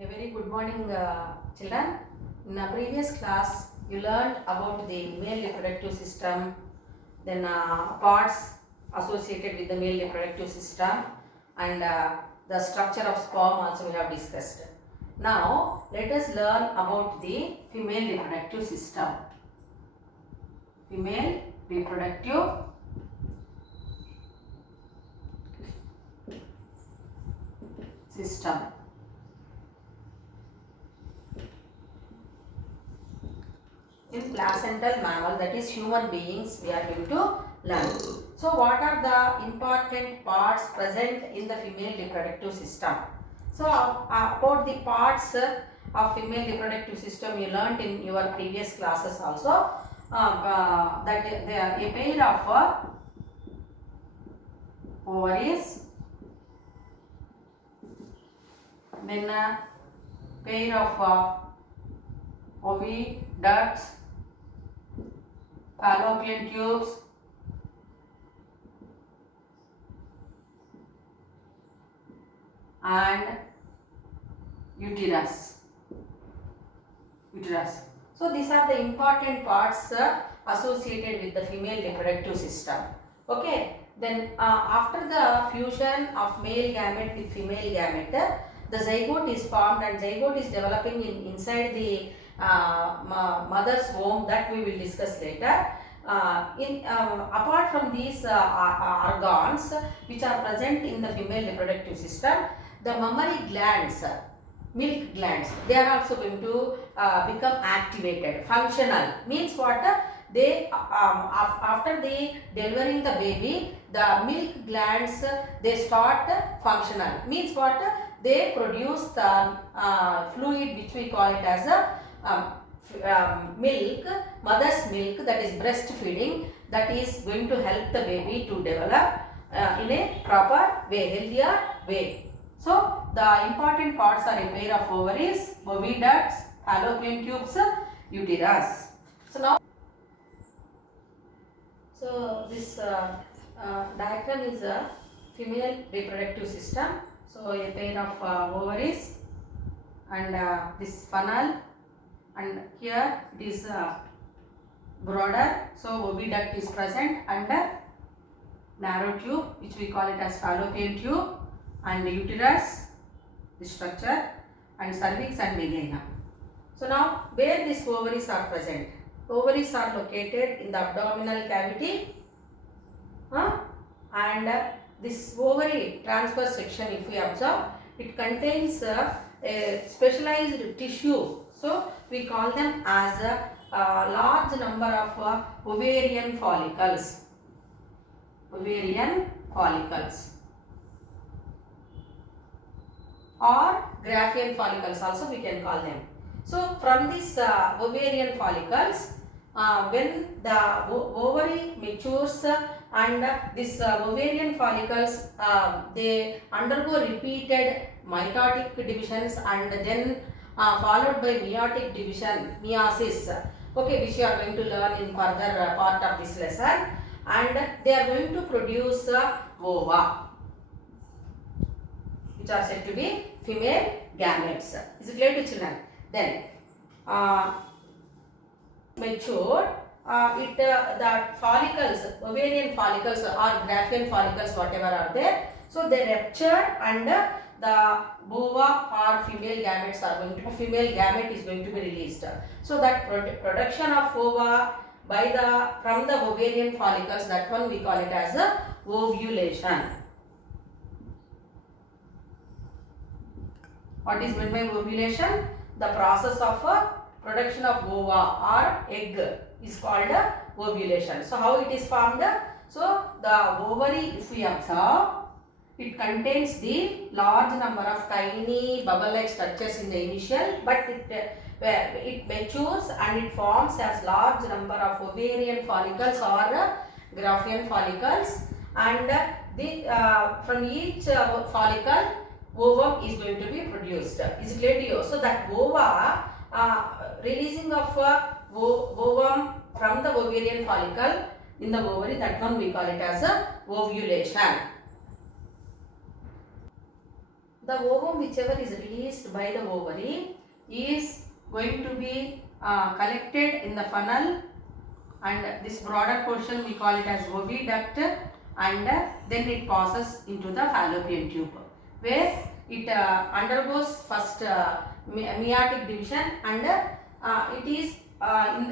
A very good morning, children. In a previous class, you learned about the male reproductive system, then parts associated with the male reproductive system, and the structure of sperm also we have discussed. Now, let us learn about the female reproductive system. Female reproductive system. In placental mammal, that is human beings, we are going to learn. So what are the important parts present in the female reproductive system? So about the parts of female reproductive system, you learnt in your previous classes also, that they are a pair of ovaries, then a pair of oviducts, fallopian tubes, and uterus. So these are the important parts associated with the female reproductive system. Okay. Then after the fusion of male gamete with female gamete, the zygote is formed, and zygote is developing inside the mother's womb. That we will discuss later. Apart from these organs which are present in the female reproductive system, the mammary glands, milk glands, they are also going to become activated. Functional means what? They after the delivering the baby, the milk glands they start functional. Means what? They produce the fluid which we call it as a milk, mother's milk, that is breastfeeding, that is going to help the baby to develop in a proper way, healthier way. So the important parts are a pair of ovaries, oviducts, fallopian tubes, uterus. So this diagram is a female reproductive system. So a pair of ovaries and this funnel, and here it is broader, so oviduct is present, and narrow tube which we call it as fallopian tube, and uterus, this structure, and cervix and vagina. So now where these ovaries are present? Ovaries are located in the abdominal cavity, and this ovary transverse section, if we observe, it contains a specialized tissue. So we call them as a large number of ovarian follicles. Ovarian follicles or Graafian follicles also we can call them. So from these ovarian follicles, when the ovary matures and this ovarian follicles they undergo repeated mitotic divisions and then followed by meiotic division, meiosis, okay, which you are going to learn in further part of this lesson, and they are going to produce ova, which are said to be female gametes. Is it clear to children? Then matured, the follicles, ovarian follicles or Graafian follicles, whatever are there, so they rupture and the ova or female gametes are going to, female gamete is going to be released. So that production of ova from the ovarian follicles, that one we call it as a ovulation. What is meant by ovulation? The process of production of ova or egg is called ovulation. So how it is formed? So the ovary, if we observe, it contains the large number of tiny bubble-like structures in the initial, but it matures and it forms as large number of ovarian follicles or Graafian follicles, and from each follicle ovum is going to be produced. Is it clear to you? So that ova, releasing of ovum from the ovarian follicle in the ovary, that one we call it as a ovulation. the ovum whichever is released by the ovary is going to be collected in the funnel, and this broader portion we call it as oviduct, and then it passes into the fallopian tube, where it undergoes first meiotic division, and it is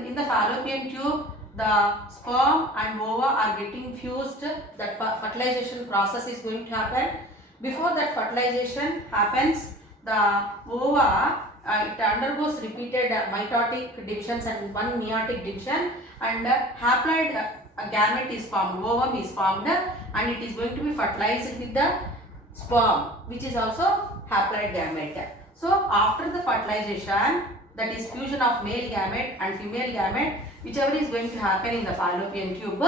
in the fallopian tube the sperm and ova are getting fused. That fertilization process is going to happen. Before that fertilization happens, the ova it undergoes repeated mitotic divisions and one meiotic division, and haploid gamete is formed, ovum is formed, and it is going to be fertilized with the sperm, which is also haploid gamete. So after the fertilization, that is fusion of male gamete and female gamete, whichever is going to happen in the fallopian tube,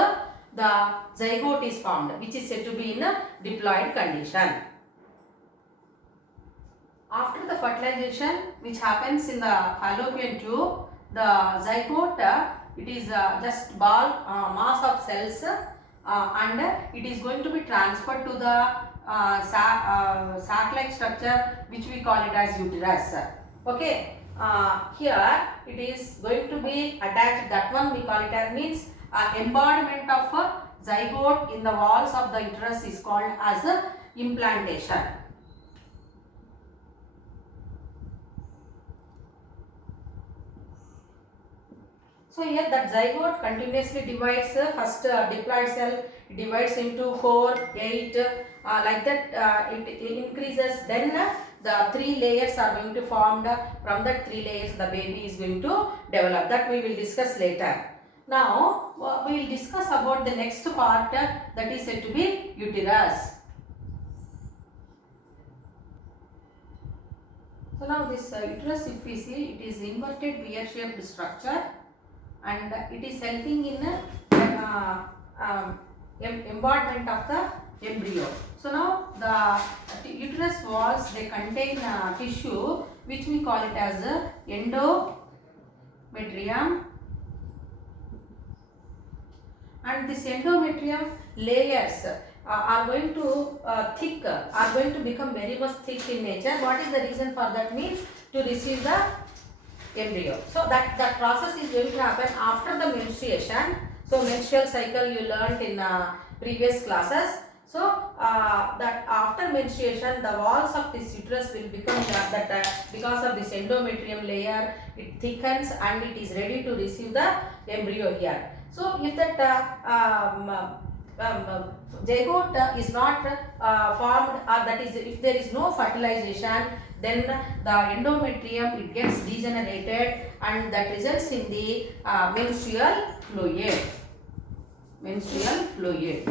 the zygote is formed, which is said to be in a diploid condition. After the fertilization which happens in the fallopian tube, the zygote it is just ball mass of cells, and it is going to be transferred to the sac-like structure which we call it as uterus. Okay, here it is going to be attached, that one we call it as means embodiment of a zygote in the walls of the uterus is called as implantation. So here that zygote continuously divides, first diploid cell divides into 4, 8, like that it increases, then the 3 layers are going to formed. From that 3 layers the baby is going to develop. That we will discuss later. Now we will discuss about the next part, that is said to be uterus. So now this uterus, if we see, it is inverted pear shaped structure, and it is helping in embodiment of the embryo. So now the uterus walls, they contain tissue which we call it as endometrium, and this endometrium layers are going to are going to become very much thick in nature. What is the reason for that? Means to receive the embryo. So that process is going to happen after the menstruation. So menstrual cycle you learnt in previous classes. So that after menstruation the walls of this uterus will become because of this endometrium layer, it thickens and it is ready to receive the embryo here. So if that zygote is not formed, or that is if there is no fertilization, then the endometrium it gets degenerated, and that results in the menstrual fluid. Menstrual fluid.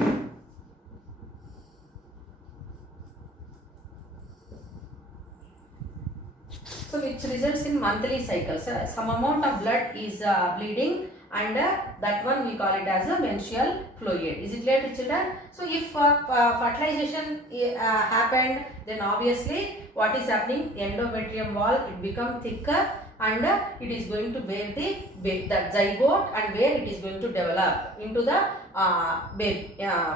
So which results in monthly cycles. Some amount of blood is bleeding, and that one we call it as a menstrual fluid. Is it clear to children? So if fertilization happened, then obviously what is happening? The endometrium wall it become thicker, and it is going to bear the zygote, and where it is going to develop into the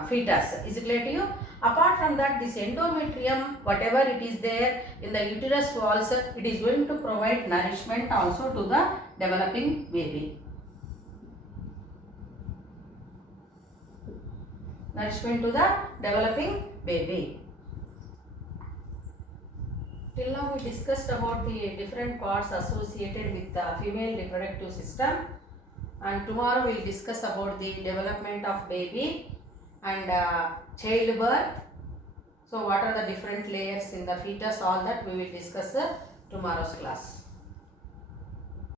fetus. Is it clear to you? Apart from that, this endometrium, whatever it is there in the uterus walls, it is going to provide nourishment also to the developing baby. Nourishment to the developing baby. Till now we discussed about the different parts associated with the female reproductive system, and tomorrow we will discuss about the development of baby and childbirth. So what are the different layers in the fetus, all that we will discuss tomorrow's class.